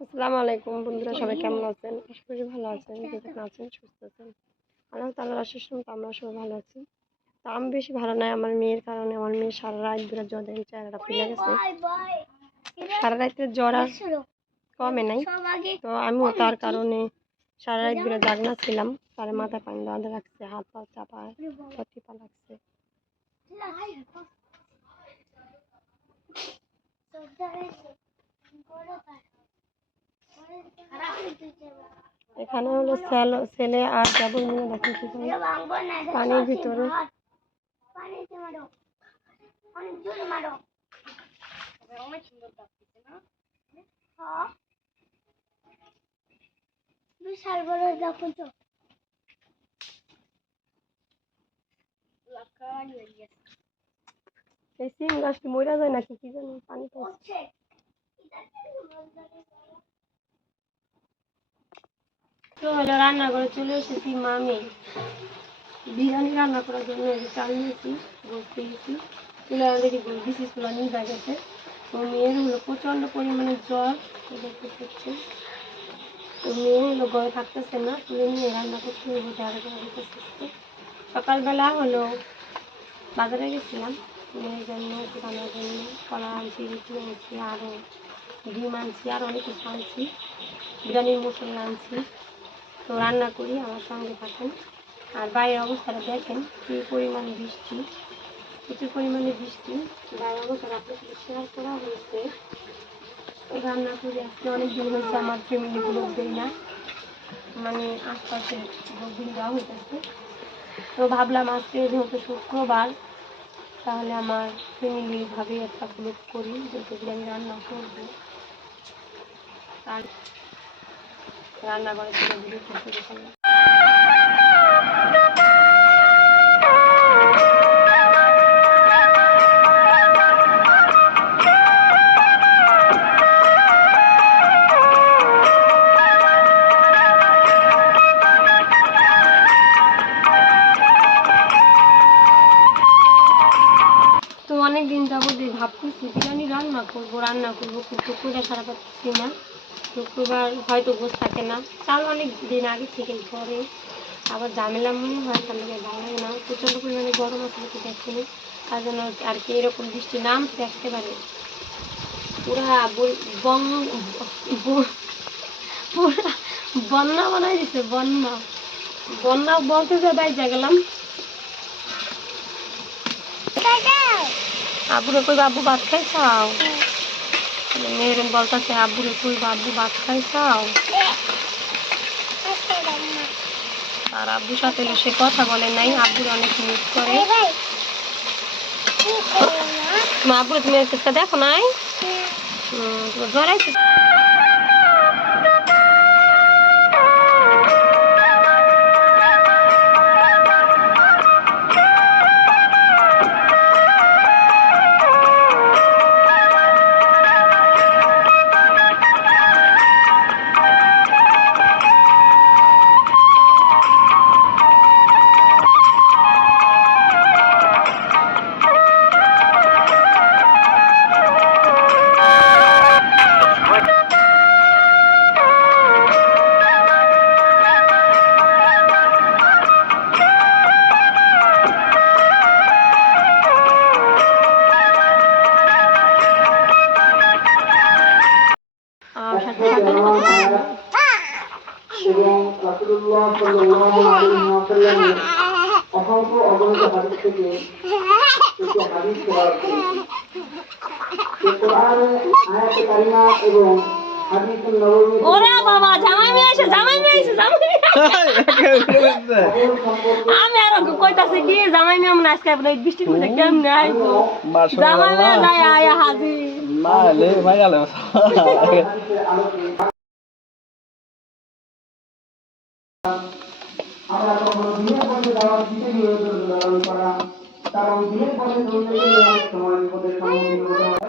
আসসালামু আলাইকুম বন্ধুরা সবাই কেমন আছেন? আশা করি ভালো আছেন যেখানে আছেন? সুস্থ আছেন? আল্লাহ তাল্লাহ আশিস তো আমরা সবাই ভালো আছি। তো আমি বেশি ভালো নাই আমার মেয়ের কারণে আমার মেয়ে সারা রাত ধরে জ্বর দেন চেহারাটা ফুলে গেছে। সারা রাত্রে জ্বর আর কমে নাই। তো আমিও তার কারণে সারা রাত ধরে জাগনা ছিলাম তার মাথায় পানি বাঁধা রাখছে হাত পা চাপায় টিপা লাগছে। এখানে হলো ছেলে আর যাব নিয়ে দেখেন কি করে। পানির ভিতরে। দেখো তো এই সিম গাছটি মরা যায় নাকি কি জানি, পানি পাইছে তো হলো রান্না করে চলে এসেছি মামি। বিরিয়ানি রান্না করার জন্য চাল নিয়েছি বসতে গেছি চুলে অলরেডি বিশেষ করে নিয়ে গেছে। তো মেয়ের হলো প্রচণ্ড পরিমাণে জ্বর দেখতে পাচ্ছি তো মেয়ে হলো ঘরে থাকতেছে না তুলে নিয়ে রান্না করতে হবে দেখা করতেছে সকালবেলা হলো বাজারে গেছিলাম, মেয়ের জন্য দোকানের জন্য কলা আনছি, রুটি আনছি আরও ডিম আনছি, আর অনেক কিছু আনছি। বিরিয়ানির মশলা আনছি। তো রান্না করি, আমার সঙ্গে থাকেন। আর বাইরের অবস্থাটা দেখেন, কী পরিমাণে বৃষ্টি। প্রচুর পরিমাণে বৃষ্টি। বাইরের অবস্থাটা আপনার সাথে শেয়ার করা হয়েছে রান্না করে আজকে অনেক দিন হয়েছে, আমার ফ্যামিলি ফ্যামিলিগুলো দেই না। মানে আশপাশে দিন দেওয়া হইতেছে। তো ভাবলাম আজকে যেহেতু শুক্রবার, তাহলে আমার ফ্যামিলি ভাবে একটা গ্রুপ করি যেহেতু আমি রান্না করব। আর রান্নাঘরে থেকে ভিডিও শুরু করলাম তো অনেক দিন যাব যে ভাবতেছি বিরিয়ানি রান্না করব রান্না করব কিন্তু করে সারা শুক্রবার হয়তো গোস থাকে না। চাল অনেক দিন আগে থেকে ঘরে আবার ঝামেলা মনে হয় তার লাগে ভালো লাগে না। প্রচণ্ড পরিমাণে গরম আছে তো দেখছি না। তার জন্য আর কি এরকম বৃষ্টি নামছে একেবারে পুরা। বং- পুরা বন্যা বানাই দিছে বন্যা। বন্যা বলতে যে বাইজা গেলাম। আবুরে কই বাবু ভাত খাই খাও মেয়ের বলতেছে আব্বুরে তুই আব্বু ভাত খাই খাও আর আব্বুর সাথে সে কথা বলে নাই আব্বুর অনেক মিস করে। আব্বুরে তুমি দেখো নাই? হুম, হাদিস থেকে একটি হাদিস করা কোরআনে আয়াতে কারিমা এবং বাবা জামাই মেয়ে এসে জামাই মেয়ে এসে জামাই আমি আর কইতাছি কি জামাই মেয়ে মনে হয় আজকে আপনার বৃষ্টির মধ্যে কেমনে আইবো? জামাই মেয়ে যায় আয়া হাজির আমরা কখনো দিনের পথে দাওয়াত দিতে গিয়ে দুর্বল করা কারণ দিনের পথে চলতে গিয়ে অনেক সময় বিপদের সম্মুখীন হতে হয়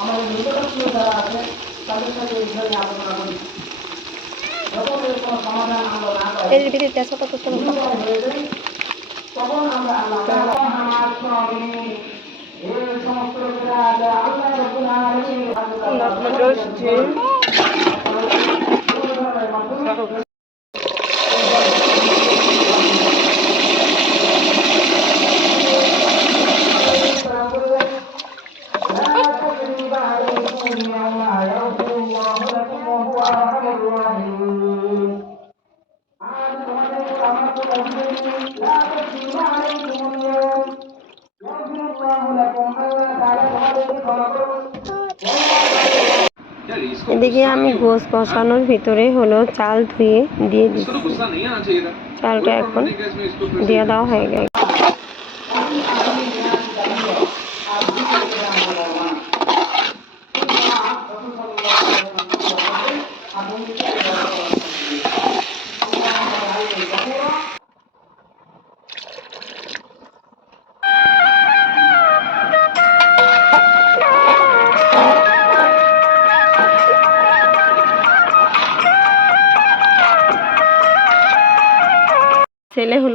আমাদের নিকটস্থ যারা আছে তাদের সাথে এই বিষয়ে আলোচনা করি যখন এর কোনো সমাধান আমরা না পাই এর ভিতরে তেজপাতা করতে হবে। বিপদ হয়ে যায়, তখন আমরা আল্লাহ আমার স্বামী এই সমস্ত আল্লাহ রাব্বুল আলামিন এদিকে আমি গোস বসানোর ভিতরে হলো চাল ধুয়ে দিয়ে দিচ্ছি চালটা এখন দিয়ে দেওয়া হয়ে গেল Thank you.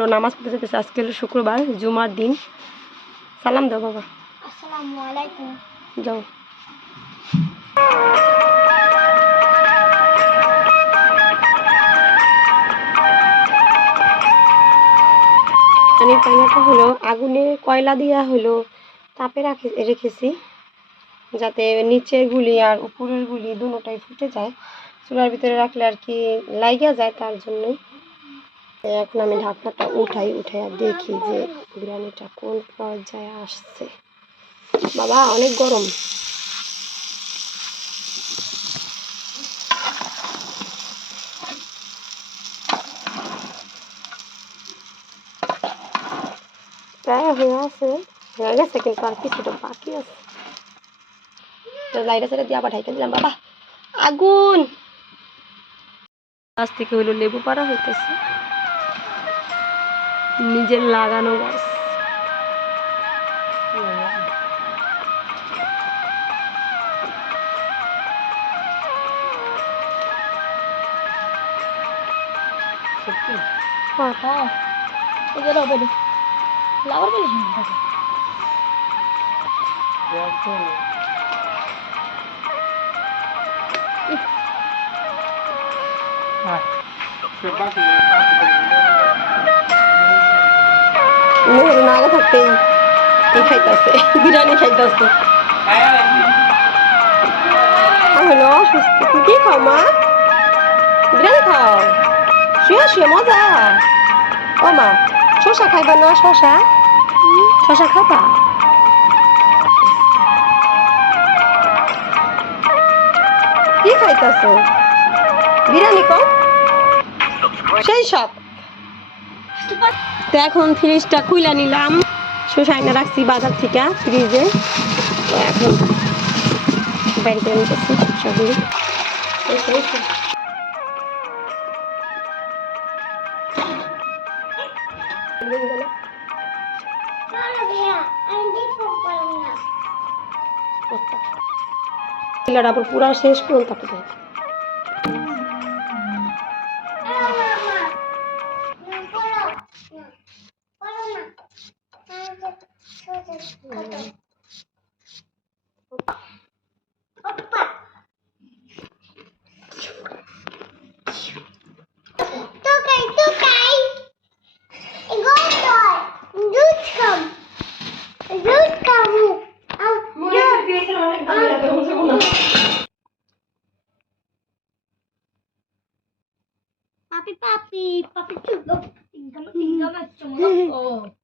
হলো নামাজ পড়তে যেতেছে আজকে হলো শুক্রবার জুমার দিন। সালাম দাও বাবা। আসসালামু আলাইকুম। যাও। পানির পানিটা হলো আগুনে কয়লা দেওয়া হলো তাপে রাখে রেখেছি যাতে নিচের গুলি আর উপরের গুলি দুটোটাই ফুটে যায়। চুলার ভিতরে রাখলে আর কি লাইগা যায় তার জন্যই। এখন আমি ঢাকনাটা উঠাই উঠাই দেখি যে বিরিয়ানিটা কোন পর্যায়ে আসছে। বাবা, অনেক গরম। প্রায় হয়ে আছে, হয়ে গেছে কিন্তু আর কিছুটা বাকি আছে। লাইটা সাইডে দিয়া পাঠাইতে দিলাম। বাবা, আগুন! গাছ থেকে হইল লেবু পাড়া হইতেছে। নিজের লাগানো গাছ হ্যাঁ। এগুলো হবে না লাগার বলে মেহের না আগে থাকতেই এই খাইতেছে, বিরিয়ানি খাইতেছে। হলো অসুস্থ কি খাও, মা? বিরিয়ানি খাও। শুয়ে শুয়ে, মজা। ও মা শশা খাইবা না শশা শশা খাবা? কি খাইতেছ? বিরিয়ানি কম সেই সব। তো এখন ফ্রিজটা খুলে নিলাম। শোষাইনা রাখছি বাজার থেকে ফ্রিজে এখন করে নিতেছি সবগুলো। এসো, এসো। চলো ভাইয়া আমি Şöyle çıkalım. Hoppa. Hoppa. Tukaj, tukaj. Gotov. Ljudskom. Ljudskomu. Moram biti samo nekaj, da bom zagumila. Papi, papi, papi, čudo. Tingama, tingama, čudo.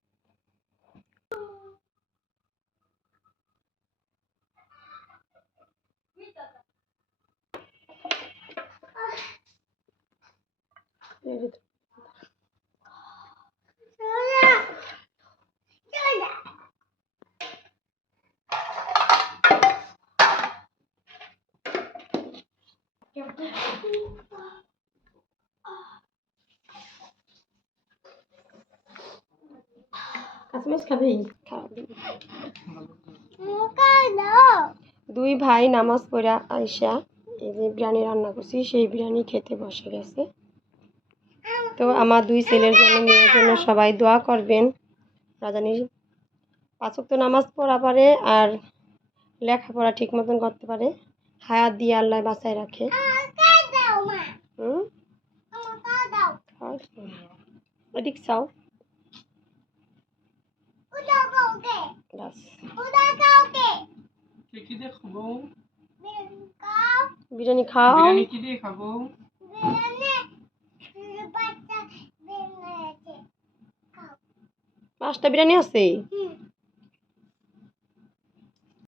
দুই ভাই নামাজ পড়া আইসা এই যে বিরিয়ানি রান্না করছি, সেই বিরিয়ানি খেতে বসে গেছে। তো আমার দুই ছেলের জন্য মেয়ের জন্য সবাই দোয়া করবেন। রাজানি পাঁচক তো নামাজ পড়া পারে আর লেখাপড়া ঠিক মতন করতে পারে। হায়াত দিয়ে আল্লাহ বাঁচায় রাখে. এদিক চাও। বিরিয়ানি খাও। বিরিয়ানি কি দিয়ে খাব? পাঁচটা বিরিয়ানি আছে.